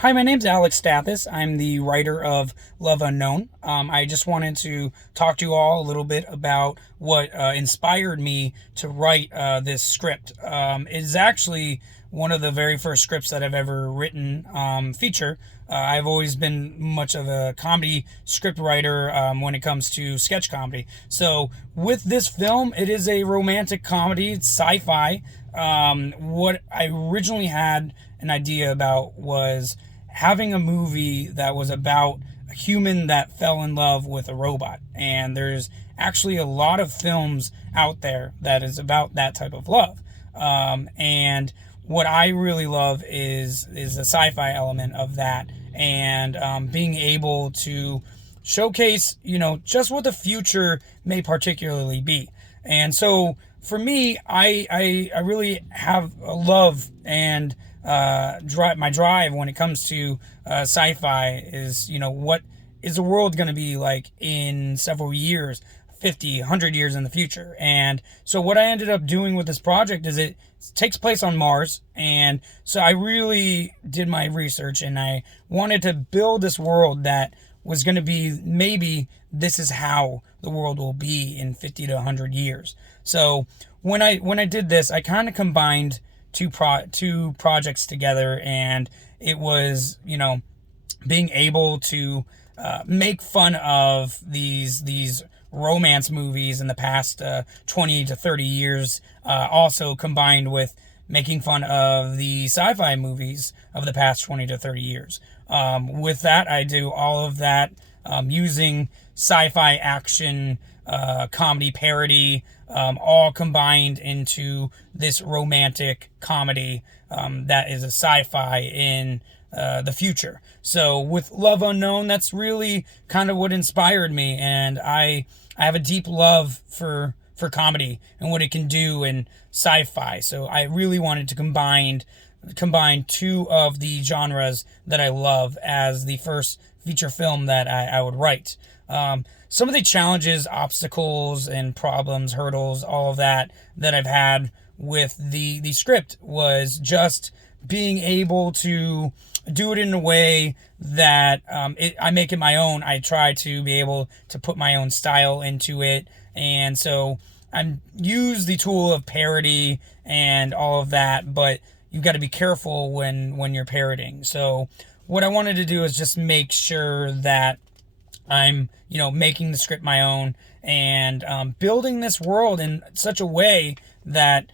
Hi, my name's Alex Stathis. I'm the writer of Love Unknown. I just wanted to talk to you all a little bit about what inspired me to write this script. It is actually one of the very first scripts that I've ever written, feature. I've always been much of a comedy script writer when it comes to sketch comedy. So with this film, it is a romantic comedy. It's sci-fi. What I originally had an idea about was having a movie that was about a human that fell in love with a robot. And there's actually a lot of films out there that is about that type of love. And what I really love is the sci-fi element of that, and being able to showcase, just what the future may particularly be. And so for me, I really have a love and my drive when it comes to sci-fi is, what is the world going to be like in several years, 50, 100 years in the future. And so what I ended up doing with this project is it takes place on Mars. And so I really did my research, and I wanted to build this world that was going to be, maybe this is how the world will be in 50 to 100 years. So when I did this, I kind of combined two projects together, and it was, being able to make fun of these romance movies in the past 20 to 30 years, also combined with making fun of the sci-fi movies of the past 20 to 30 years. With that, I do all of that using sci-fi action, comedy parody, all combined into this romantic comedy that is a sci-fi in the future. So with Love Unknown, that's really kind of what inspired me, and I have a deep love for comedy and what it can do in sci-fi. So I really wanted to combine two of the genres that I love as the first feature film that I would write. Some of the challenges, obstacles, and problems, hurdles, all of that I've had with the script was just being able to do it in a way that I make it my own. I try to be able to put my own style into it, and so I use the tool of parody and all of that, but you've got to be careful when you're parodying. So what I wanted to do is just make sure that I'm, making the script my own, and building this world in such a way that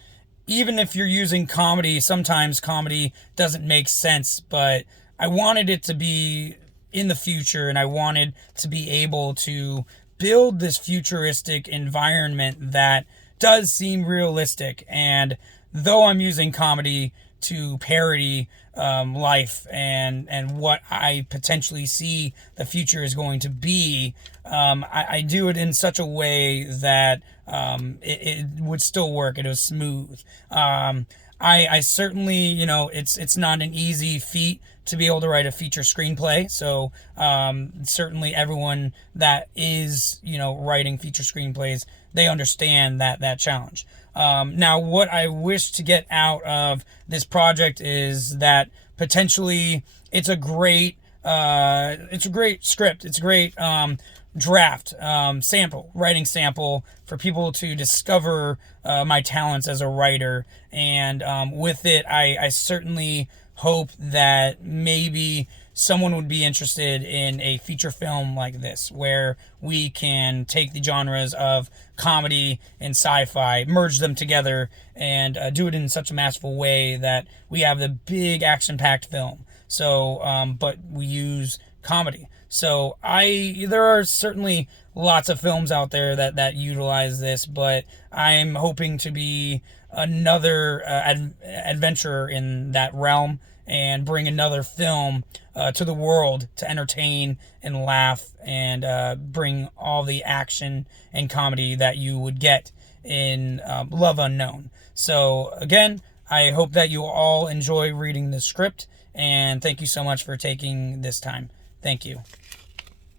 even if you're using comedy, sometimes comedy doesn't make sense, but I wanted it to be in the future, and I wanted to be able to build this futuristic environment that does seem realistic. And though I'm using comedy to parody life and what I potentially see the future is going to be, I do it in such a way that it would still work. It was smooth. I certainly, it's not an easy feat to be able to write a feature screenplay. So certainly everyone that is, writing feature screenplays, they understand that challenge. Now, what I wish to get out of this project is that potentially it's a great script. It's a great draft, writing sample for people to discover my talents as a writer. And with it, I certainly hope that maybe someone would be interested in a feature film like this, where we can take the genres of comedy and sci-fi, merge them together, and do it in such a masterful way that we have the big action-packed film. So, but we use comedy. So there are certainly lots of films out there that utilize this, but I'm hoping to be another adventurer in that realm, and bring another film to the world to entertain and laugh, and bring all the action and comedy that you would get in Love Unknown. So again, I hope that you all enjoy reading the script, and thank you so much for taking this time. Thank you.